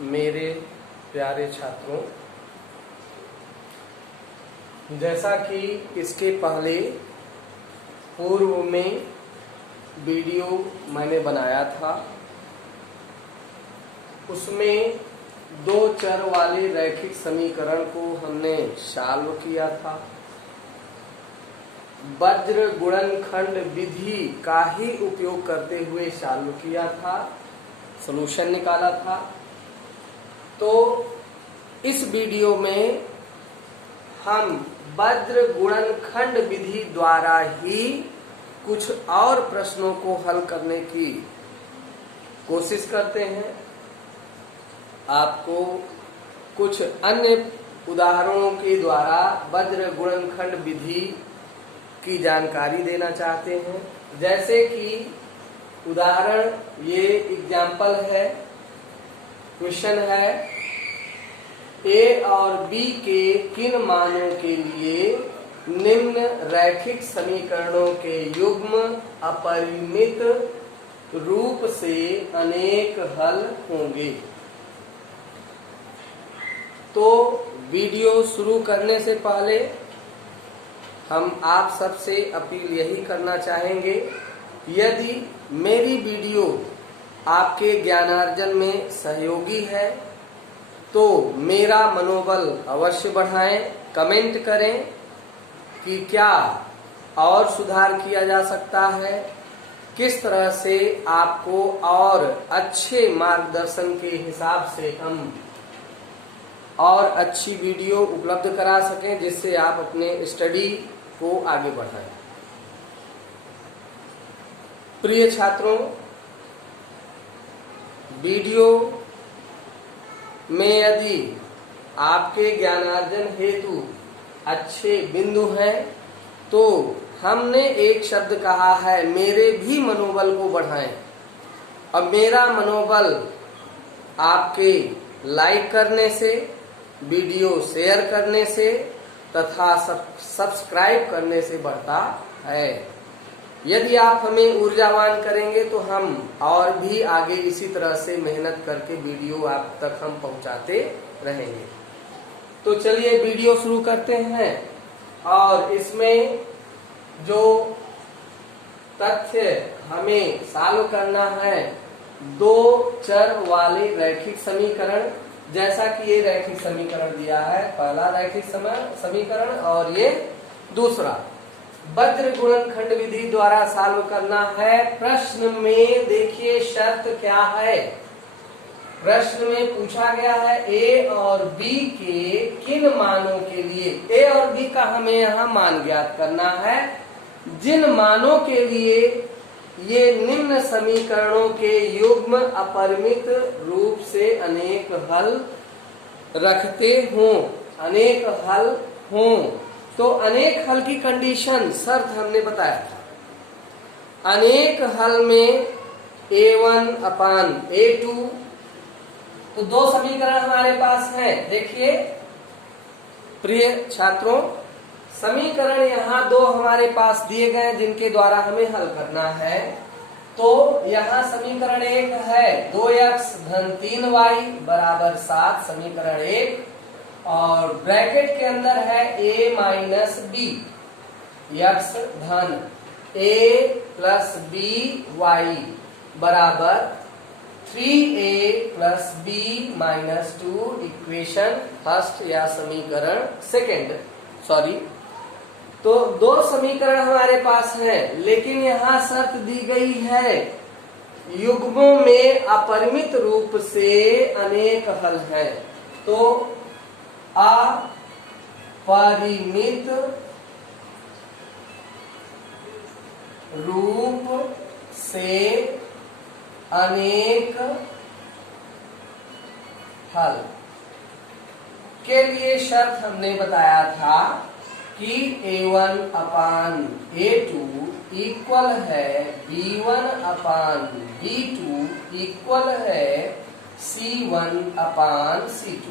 मेरे प्यारे छात्रों, जैसा कि इसके पहले पूर्व में वीडियो मैंने बनाया था, उसमें दो चर वाले रैखिक समीकरण को हमने सॉल्व किया था। वज्र गुणनखंड विधि का ही उपयोग करते हुए सॉल्व किया था, सॉल्यूशन निकाला था। तो इस वीडियो में हम वज्र गुणनखंड विधि द्वारा ही कुछ और प्रश्नों को हल करने की कोशिश करते हैं। आपको कुछ अन्य उदाहरणों के द्वारा वज्र गुणनखंड विधि की जानकारी देना चाहते हैं। जैसे कि उदाहरण, ये एग्जाम्पल है, क्वेश्चन है, ए और बी के किन मानों के लिए निम्न रैखिक समीकरणों के युग्म अपरिमित रूप से अनेक हल होंगे। तो वीडियो शुरू करने से पहले हम आप सबसे अपील यही करना चाहेंगे, यदि मेरी वीडियो आपके ज्ञानार्जन में सहयोगी है तो मेरा मनोबल अवश्य बढ़ाएं, कमेंट करें कि क्या और सुधार किया जा सकता है, किस तरह से आपको और अच्छे मार्गदर्शन के हिसाब से हम और अच्छी वीडियो उपलब्ध करा सकें, जिससे आप अपने स्टडी को आगे बढ़ाएं। प्रिय छात्रों, वीडियो में यदि आपके ज्ञानार्जन हेतु अच्छे बिंदु हैं तो हमने एक शब्द कहा है, मेरे भी मनोबल को बढ़ाएं। अब मेरा मनोबल आपके लाइक करने से, वीडियो शेयर करने से तथा सब्सक्राइब करने से बढ़ता है। यदि आप हमें ऊर्जावान करेंगे तो हम और भी आगे इसी तरह से मेहनत करके वीडियो आप तक हम पहुंचाते रहेंगे। तो चलिए वीडियो शुरू करते हैं। और इसमें जो तथ्य हमें सॉल्व करना है, दो चर वाले रैखिक समीकरण, जैसा कि ये रैखिक समीकरण दिया है, पहला रैखिक समीकरण और ये दूसरा। वज्र गुणनखंड विधि द्वारा सॉल्व करना है। प्रश्न में देखिए शर्त क्या है। प्रश्न में पूछा गया है ए और बी के किन मानों के लिए, ए और बी का हमें यहाँ मान ज्ञात करना है, जिन मानों के लिए ये निम्न समीकरणों के युग्म अपरिमित रूप से अनेक हल रखते हों, अनेक हल हों। तो अनेक हल की कंडीशन, शर्त हमने बताया था। अनेक हल में A1 अपान A2, तो दो समीकरण हमारे पास हैं। देखिए प्रिय छात्रों, समीकरण यहाँ दो हमारे पास दिए गए जिनके द्वारा हमें हल करना है। तो यहाँ समीकरण एक है 2x धन 3y बराबर 7, समीकरण एक, और ब्रैकेट के अंदर है a माइनस बी, x धन a प्लस बी y बराबर 3a plus B minus 2, equation first या समीकरण सेकेंड, सॉरी। तो दो समीकरण हमारे पास हैं, लेकिन यहाँ शर्त दी गई है युग्मों में अपरिमित रूप से अनेक हल हैं। तो अपरिमित रूप से अनेक हल के लिए शर्त हमने बताया था कि A1 अपान A2 इक्वल है B1 अपान B2 इक्वल है C1 अपान C2।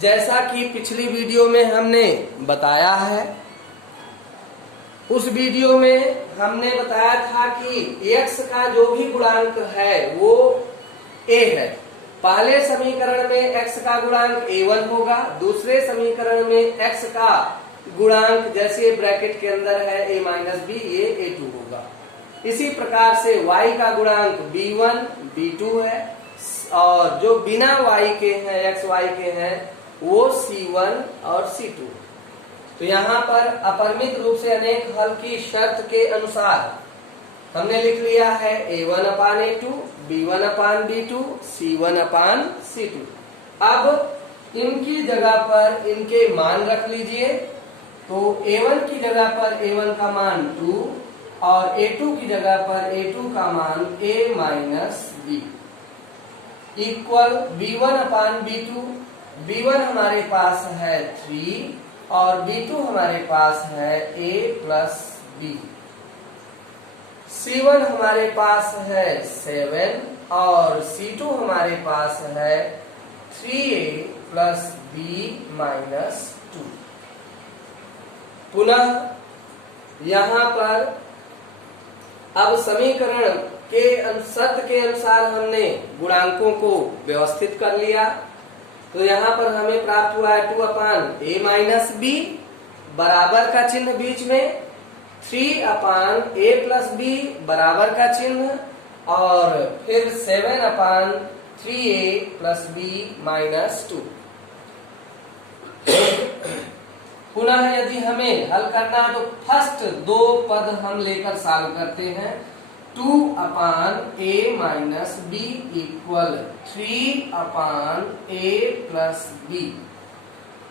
जैसा कि पिछली वीडियो में हमने बताया है, उस वीडियो में हमने बताया था कि x का जो भी गुणांक है वो a है, पहले समीकरण में x का गुणांक a1 होगा, दूसरे समीकरण में x का गुणांक जैसे ब्रैकेट के अंदर है a माइनस बी, ये a2 होगा। इसी प्रकार से y का गुणांक b1 b2 है, और जो बिना y के हैं, x y के हैं, वो c1 और c2। तो यहाँ पर अपरिमित रूप से अनेक हल की शर्त के अनुसार हमने लिख लिया है a1 अपान a2, b1 अपान b2, c1 अपान c2। अब इनकी जगह पर इनके मान रख लीजिए। तो a1 की जगह पर a1 का मान 2 और a2 की जगह पर a2 का मान a minus b equal b1 upon b2। b1 हमारे पास है 3 और b2 हमारे पास है a प्लस b। c1 हमारे पास है 7 और c2 हमारे पास है 3a प्लस b माइनस 2। पुनः यहाँ पर अब समीकरण के शर्त के अनुसार हमने गुणांकों को व्यवस्थित कर लिया। तो यहाँ पर हमें प्राप्त हुआ है 2 अपान a माइनस b, बराबर का चिन्ह बीच में, 3 अपान a प्लस b, बराबर का चिन्ह, और फिर 7 अपान 3a प्लस b माइनस 2। पुनः यदि हमें हल करना है तो फर्स्ट दो पद हम लेकर सॉल्व करते हैं। 2 अपान a minus b equal 3 upon a plus b।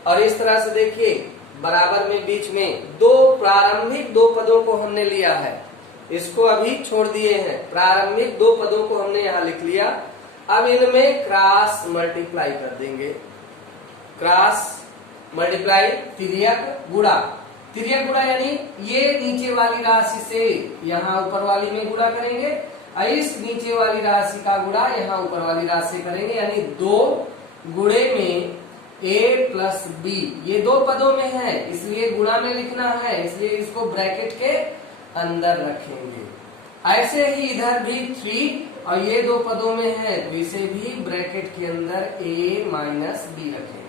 और इस तरह से देखिए बराबर में बीच में दो प्रारंभिक दो पदों को हमने लिया है, इसको अभी छोड़ दिए हैं। प्रारंभिक दो पदों को हमने यहाँ लिख लिया। अब इनमें क्रॉस मल्टीप्लाई कर देंगे। क्रॉस मल्टीप्लाई तिर्यक गुणा, तिर्यक गुणा यानी ये नीचे वाली राशि से यहाँ ऊपर वाली में गुणा करेंगे, इस नीचे वाली राशि का गुणा यहाँ ऊपर वाली राशि से करेंगे, यानी 2 गुणे में a प्लस b। ये दो पदों में है इसलिए गुणा में लिखना है, इसलिए इसको ब्रैकेट के अंदर रखेंगे। ऐसे ही इधर भी 3 और ये दो पदों में है तो इसे भी ब्रैकेट के अंदर a माइनस b रखेंगे।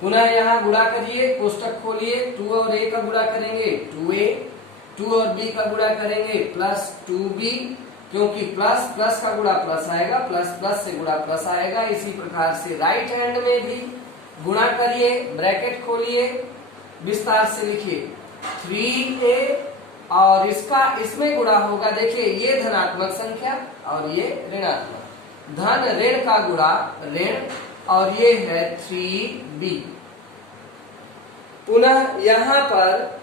पुनः यहाँ गुणा करिए, कोष्टक खोलिए, 2 और a का गुणा करेंगे 2a, 2 और b का गुणा करेंगे प्लस 2b, क्योंकि प्लस प्लस का गुणा प्लस आएगा, प्लस प्लस से गुणा प्लस आएगा। इसी प्रकार से राइट हैंड में भी गुणा करिए, ब्रैकेट खोलिए, विस्तार से लिखिए 3a और इसका इसमें गुणा होगा। देखिए ये धनात्मक संख्या और ये ऋणात्मक, धन ऋण का गुणा ऋण, और ये है 3b। पुनः यहाँ पर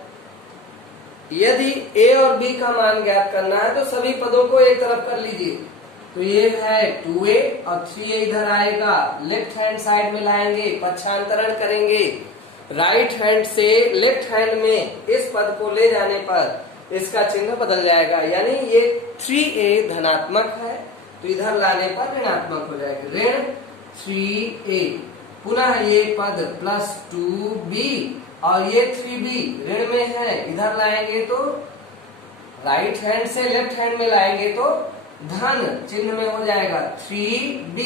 यदि a और b का मान ज्ञात करना है तो सभी पदों को एक तरफ कर लीजिए। तो ये है 2a और 3a इधर आएगा, लेफ्ट हैंड साइड में लाएंगे, पक्षांतरण करेंगे। राइट हैंड से लेफ्ट हैंड में इस पद को ले जाने पर इसका चिन्ह बदल जाएगा, यानी ये 3a धनात्मक है तो इधर लाने पर ऋणात्मक हो जाएगा, ऋण 3a। पुनः ये पद प्लस 2b और ये 3b ऋण में है, इधर लाएंगे तो राइट हैंड से लेफ्ट हैंड में लाएंगे तो धन चिन्ह में हो जाएगा 3b।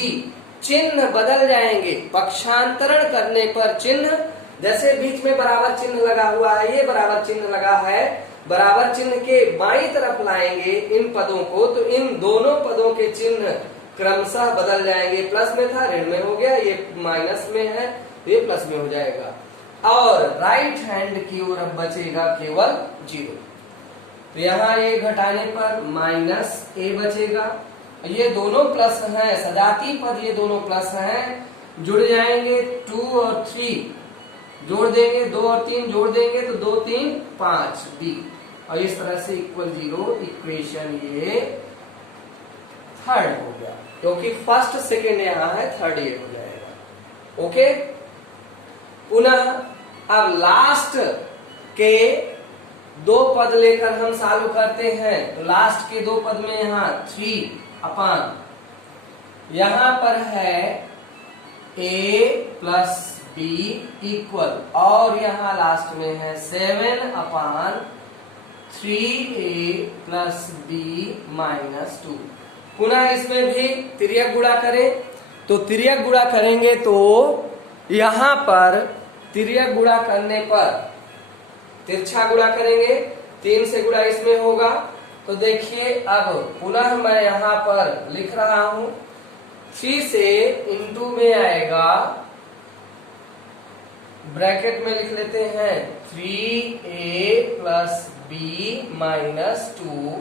चिन्ह बदल जाएंगे, पक्षांतरण करने पर चिन्ह, जैसे बीच में बराबर चिन्ह लगा हुआ है, ये बराबर चिन्ह लगा है, बराबर चिन्ह के बाईं तरफ लाएंगे इन पदों को तो इन दोनों पदों के चिन्ह क्रमशः बदल जाएंगे। प्लस में था ऋण में हो गया, ये माइनस में है ये प्लस में हो जाएगा, और राइट हैंड की ओर अब बचेगा केवल 0। तो यहाँ ये घटाने पर माइनस a बचेगा। ये दोनों प्लस हैं, सजाती पद ये दोनों प्लस हैं, जुड़ जाएंगे 2 और 3 जोड़ देंगे, 2 और 3 जोड़ देंगे तो 2 3 5b, और इस तरह से इक्वल 0। इक्वेशन ये थर्ड हो गया, क्योंकि फर्स्ट सेकेंड यहाँ है, थर्ड ये हो जाएगा। ओके। पुनः अब लास्ट के दो पद लेकर हम सॉल्व करते हैं। तो लास्ट के दो पद में यहाँ 3 अपान, यहाँ पर है a प्लस b इक्वल, और यहाँ लास्ट में है 7 अपान 3a प्लस b माइनस 2। पुनः इसमें भी तिर्यक गुणा करें तो तिर्यक गुणा करेंगे तो यहां पर तिर्यक गुणा करने पर तिरछा गुणा करेंगे, 3 से गुणा इसमें होगा। तो देखिए अब पुनः मैं यहां पर लिख रहा हूं, 3 से इंटू में आएगा, ब्रैकेट में लिख लेते हैं 3a प्लस b माइनस 2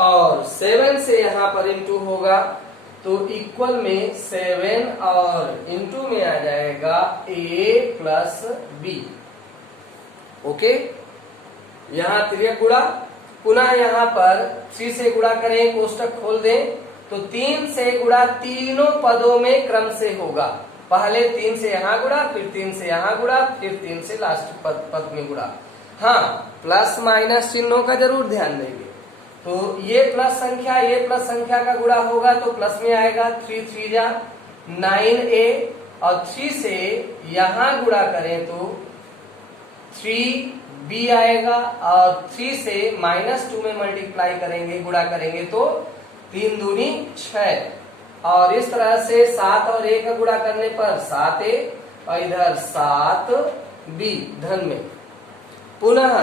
और 7 से यहां पर इंटू होगा तो इक्वल में 7 और इंटू में आ जाएगा a प्लस b। ओके, यहां तिर्यक गुणा, पुनः यहां पर 3 से गुणा करें, कोष्टक खोल दें तो 3 से गुणा तीनों पदों में क्रम से होगा। पहले 3 से यहां गुणा, फिर 3 से यहां गुणा, फिर 3 से लास्ट पद में गुणा। हाँ, प्लस माइनस चिन्हों का जरूर ध्यान देंगे। तो ये प्लस संख्या का गुणा होगा तो प्लस में आएगा, 3 3 जा 9a और 3 से यहां गुणा करें तो 3b आएगा और 3 से -2 में मल्टीप्लाई करेंगे, गुणा करेंगे तो 3 दूनी 6 और इस तरह से 7 और a का गुणा करने पर 7a और इधर 7b धन में। पुनः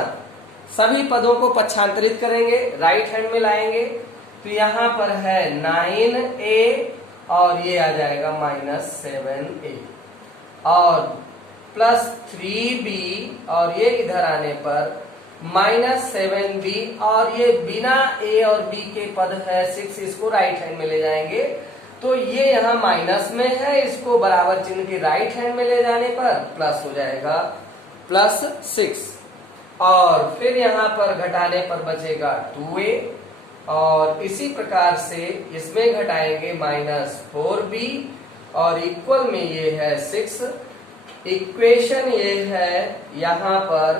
सभी पदों को पक्षांतरित करेंगे, राइट हैंड में लाएंगे तो यहां पर है 9a और ये आ जाएगा -7a और प्लस 3b और ये इधर आने पर -7b और ये बिना a और b के पद है 6, इसको राइट हैंड में ले जाएंगे तो ये यहाँ माइनस में है, इसको बराबर चिन्ह के राइट हैंड में ले जाने पर प्लस हो जाएगा +6 और फिर यहाँ पर घटाने पर बचेगा 2a और इसी प्रकार से इसमें घटाएंगे -4b और इक्वल में ये है 6। इक्वेशन ये है यहाँ पर,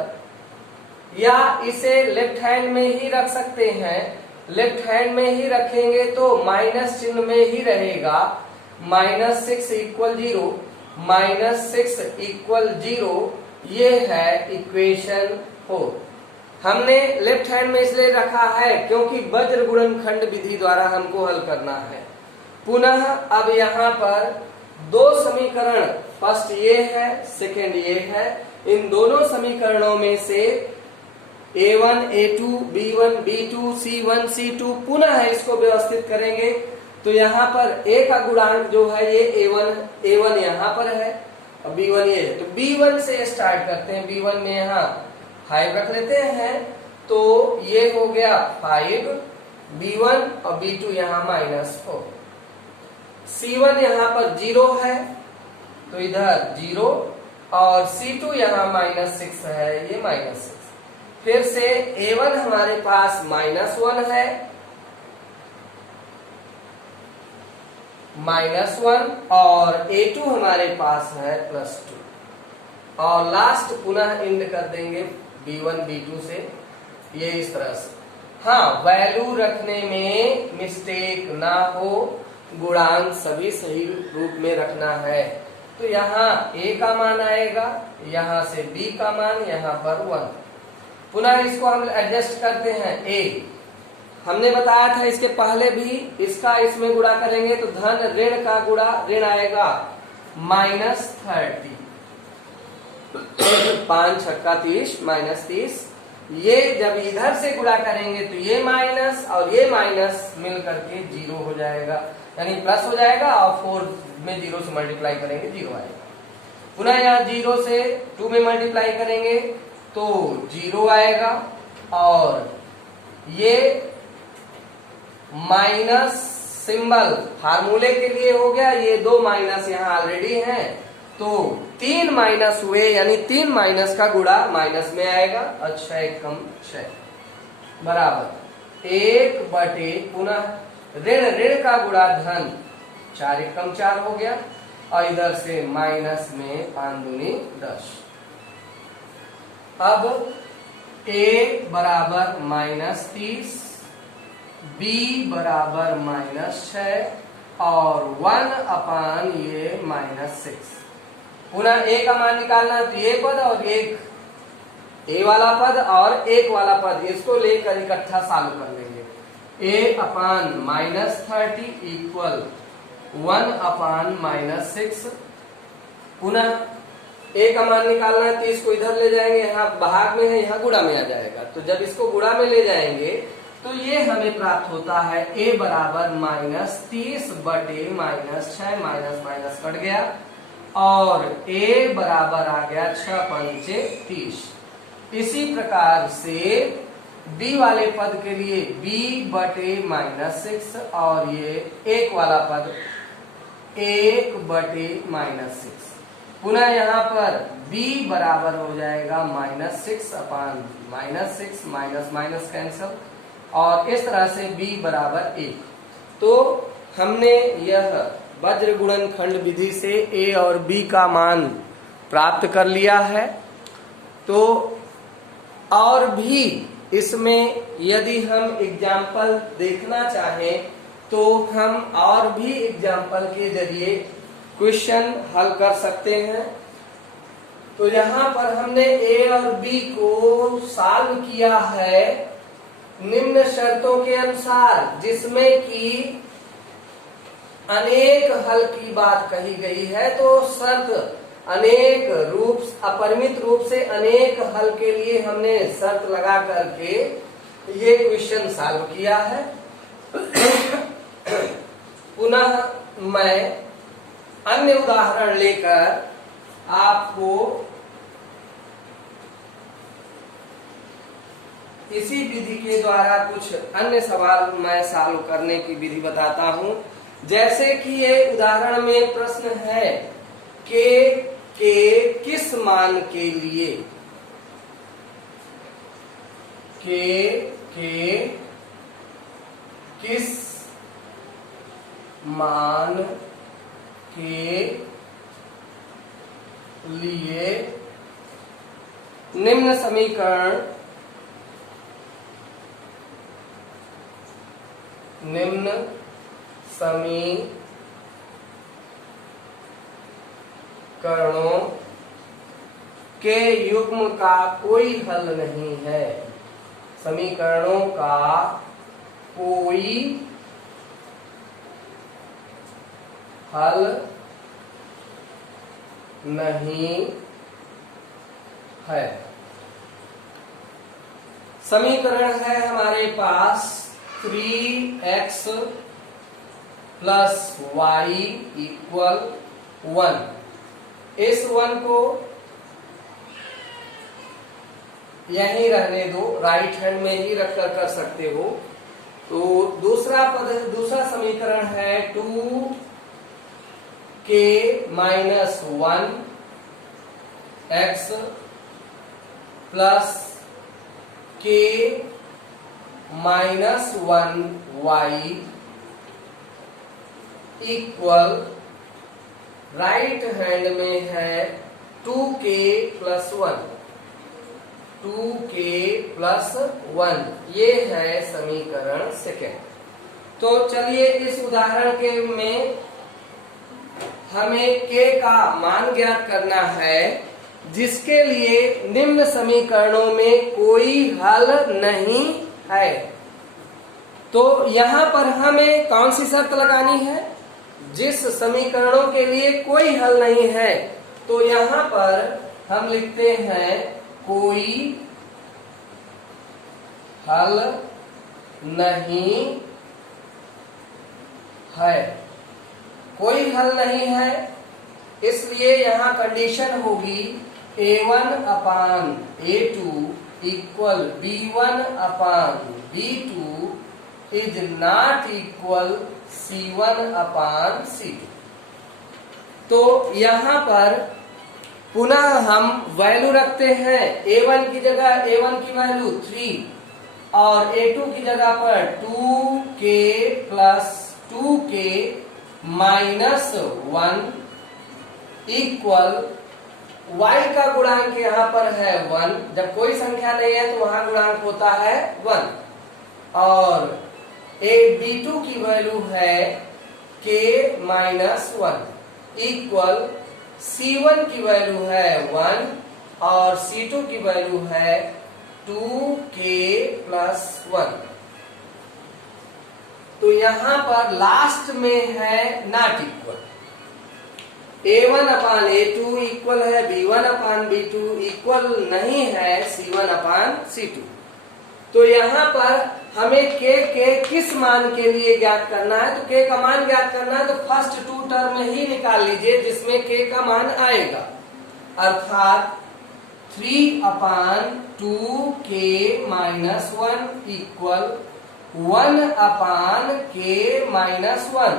या इसे लेफ्ट हैंड में ही रख सकते हैं, लेफ्ट हैंड में ही रखेंगे तो माइनस चिन्ह में ही रहेगा, -6 = 0, -6 = 0, ये है इक्वेशन 4। हमने लेफ्ट हैंड में इसलिए रखा है क्योंकि वज्र गुणनखंड विधि द्वारा हमको हल करना है। पुनः अब यहाँ पर दो समीकरण, फर्स्ट ये है, सेकंड ये है, इन दोनों समीकरणों में से a1 a2 b1 b2 c1 c2 पुनः इसको व्यवस्थित करेंगे तो यहाँ पर a का गुणांक जो है ये a1 यहाँ पर है और b1 ये है, तो b1 से स्टार्ट करते हैं। b1 में यहाँ 5 रख लेते हैं तो ये हो गया 5, b1 और b2 यहाँ -4, c1 यहाँ पर 0 है तो इधर 0 और c2 यहाँ -6 है, ये -6। फिर से a1 हमारे पास -1 है, -1 और a2 हमारे पास है +2 और लास्ट पुनः इंड कर देंगे b1 b2 से, ये इस तरह से। हाँ, वैल्यू रखने में मिस्टेक ना हो, गुणांक सभी सही रूप में रखना है। तो यहाँ a का मान आएगा, यहाँ से b का मान, यहाँ पर 1। पुनः इसको हम एडजस्ट करते हैं। a हमने बताया था इसके पहले भी, इसका इसमें गुणा करेंगे तो धन ऋण का गुणा ऋण आएगा -30, 5 छक्का 30, -30। ये जब इधर से गुणा करेंगे तो ये माइनस और ये माइनस मिल करके 0 हो जाएगा, यानी प्लस हो जाएगा और 4 में 0 से मल्टीप्लाई करेंगे 0 आएगा। पुनः यहाँ 0 से 2 में मल्टीप्लाई करेंगे तो 0 आएगा और ये माइनस सिंबल फार्मूले के लिए हो गया, ये 2 माइनस यहाँ ऑलरेडी हैं तो 3 माइनस हुए, यानी 3 माइनस का गुणा माइनस में आएगा और 6 कम 6 बराबर 1/, पुनः ऋण का गुणा धन, 4 कम 4 हो गया और इधर से माइनस में 5 दूनी 10। अब a बराबर -30, b बराबर -6 और 1/, ये -6। पुनः a का मान निकालना तो ये पद और एक a वाला पद और 1 वाला पद, इसको लेकर इकट्ठा सॉल्व कर लेंगे। a/-30 = 1/-6। पुनः a का मान निकालना है तो इसको इधर ले जाएंगे, यहाँ भाग में है, यहाँ गुणा में आ जाएगा। तो जब इसको गुणा में ले जाएंगे तो ये हमें प्राप्त होता है a बराबर -30/-6 माइनस माइनस कट गया और a बराबर आ गया 6×5 = 30। इसी प्रकार से b वाले पद के लिए b/-6 और ये एक वाला पद 1/-6। पुनः यहाँ पर b बराबर हो जाएगा -6/-6 माइनस माइनस कैंसल और इस तरह से b बराबर 1। तो हमने यह वज्र गुणनखंड विधि से a और b का मान प्राप्त कर लिया है। तो और भी इसमें यदि हम एग्जाम्पल देखना चाहें तो हम और भी एग्जाम्पल के जरिए क्वेश्चन हल कर सकते हैं। तो यहाँ पर हमने a और b को सॉल्व किया है निम्न शर्तों के अनुसार, जिसमें कि अनेक हल की बात कही गई है। तो शर्त अनेक रूप, अपरिमित रूप से अनेक हल के लिए हमने शर्त लगा करके ये क्वेश्चन सॉल्व किया है। पुनः मैं अन्य उदाहरण लेकर आपको इसी विधि के द्वारा कुछ अन्य सवाल मैं सॉल्व करने की विधि बताता हूं। जैसे कि ये उदाहरण में प्रश्न है के किस मान के लिए के किस मान के लिए निम्न समीकरण समीकरणों के युग्म का कोई हल नहीं है। समीकरणों का कोई हल नहीं है। समीकरण है हमारे पास 3x + y = 1। इस 1 को यहीं रहने दो, राइट हैंड में ही रखकर कर सकते हो। तो दूसरा समीकरण है 2k - 1x + k - 1y equal, right hand में है 2k + 1, 2k + 1। ये है समीकरण सेकेंड। तो चलिए इस उदाहरण के में हमें k का मान ज्ञात करना है, जिसके लिए निम्न समीकरणों में कोई हल नहीं है। तो यहाँ पर हमें कौन सी शर्त लगानी है? जिस समीकरणों के लिए कोई हल नहीं है, तो यहाँ पर हम लिखते हैं कोई हल नहीं है। कोई हल नहीं है, इसलिए यहाँ कंडीशन होगी a1/a2 = b1/b2 is not equal c1/c2। तो यहाँ पर पुनः हम वैल्यू रखते हैं। a1 की जगह a1 की वैल्यू 3 और a2 की जगह पर 2k + 2k - 1 इक्वल, y का गुणांक यहाँ पर है 1। जब कोई संख्या नहीं है तो वहां गुणांक होता है 1। और b2 की वैल्यू है k - 1 इक्वल, c1 की वैल्यू है 1 और c2 की वैल्यू है 2k + 1। तो यहाँ पर लास्ट में है नॉट इक्वल। A1/A2 इक्वल है B1/B2 इक्वल नहीं है C1/C2। तो यहाँ पर हमें के किस मान के लिए ज्ञात करना है, तो के का मान ज्ञात करना है तो फर्स्ट टू टर्म ही निकाल लीजिए जिसमें के का मान आएगा, अर्थात 3/2k - 1 इक्वल 1/k - 1,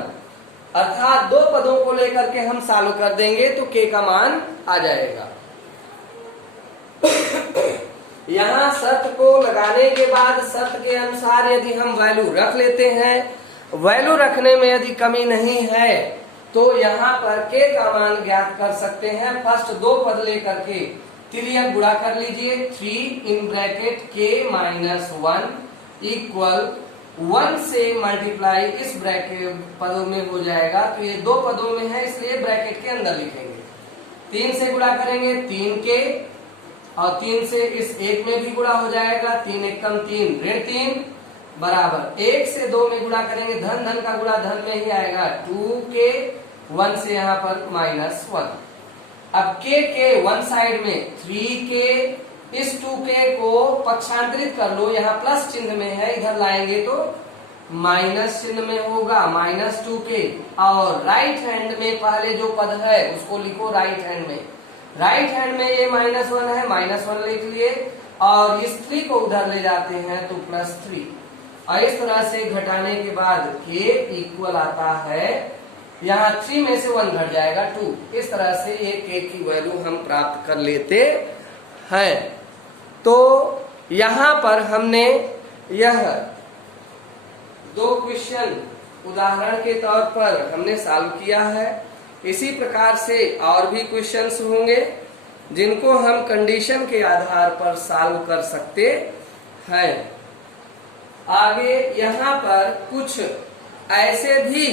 अर्थात दो पदों को लेकर के हम सॉल्व कर देंगे तो के का मान आ जाएगा। यहाँ शर्त को लगाने के बाद शर्त के अनुसार यदि हम वैल्यू रख लेते हैं, वैल्यू रखने में यदि कमी नहीं है तो यहाँ पर के का मान ज्ञात कर सकते हैं। फर्स्ट दो पद लेकर के तिर्यक गुणा कर लीजिए, 3 (k - 1 इक्वल 1 से मल्टीप्लाई इस ब्रैकेट पदों में हो जाएगा, तो ये दो पदों में है इसलिए ब्रैकेट के अंदर लिखेंगे। 3 से गुणा करेंगे 3k और 3 से इस एक में भी गुणा हो जाएगा, 3 एकम 3 ऋण 3 बराबर 1 से 2 में गुणा करेंगे, धन धन का गुणा धन में ही आएगा 2k, 1 से यहाँ पर -1। अब के वन साइड में 3k, इस 2k को पक्षांतरित कर लो, यहाँ प्लस चिन्ह में है, इधर लाएंगे तो माइनस चिन्ह में होगा -2k, और राइट हैंड में पहले जो पद है उसको लिखो राइट हैंड में। राइट हैंड में ये -1 है, -1 लिख लिए, और इस 3 को उधर ले जाते हैं तो +3, और इस तरह से घटाने के बाद k इक्वल आता है, यहाँ 3 में से 1 घट जाएगा 2। इस तरह से ये k की वैल्यू हम प्राप्त कर लेते हैं। तो यहाँ पर हमने यह दो क्वेश्चन उदाहरण के तौर पर हमने सॉल्व किया है। इसी प्रकार से और भी क्वेश्चंस होंगे जिनको हम कंडीशन के आधार पर सॉल्व कर सकते हैं। आगे यहाँ पर कुछ ऐसे भी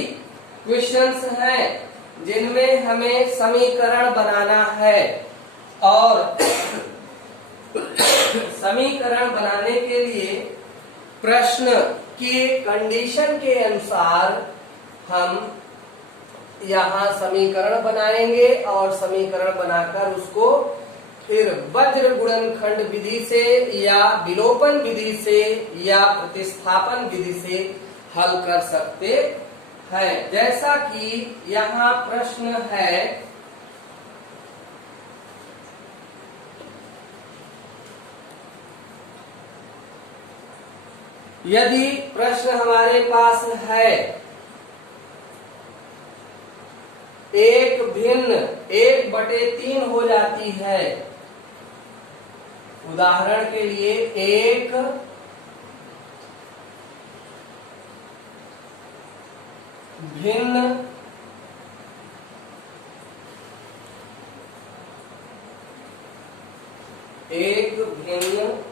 क्वेश्चंस हैं जिनमें हमें समीकरण बनाना है, और समीकरण बनाने के लिए प्रश्न की कंडीशन के अनुसार हम यहाँ समीकरण बनाएंगे, और समीकरण बनाकर उसको फिर वज्र गुणनखंड विधि से या विलोपन विधि से या प्रतिस्थापन विधि से हल कर सकते हैं। जैसा कि यहाँ प्रश्न है, यदि प्रश्न हमारे पास है एक भिन्न 1/3 हो जाती है, उदाहरण के लिए एक भिन्न 1/3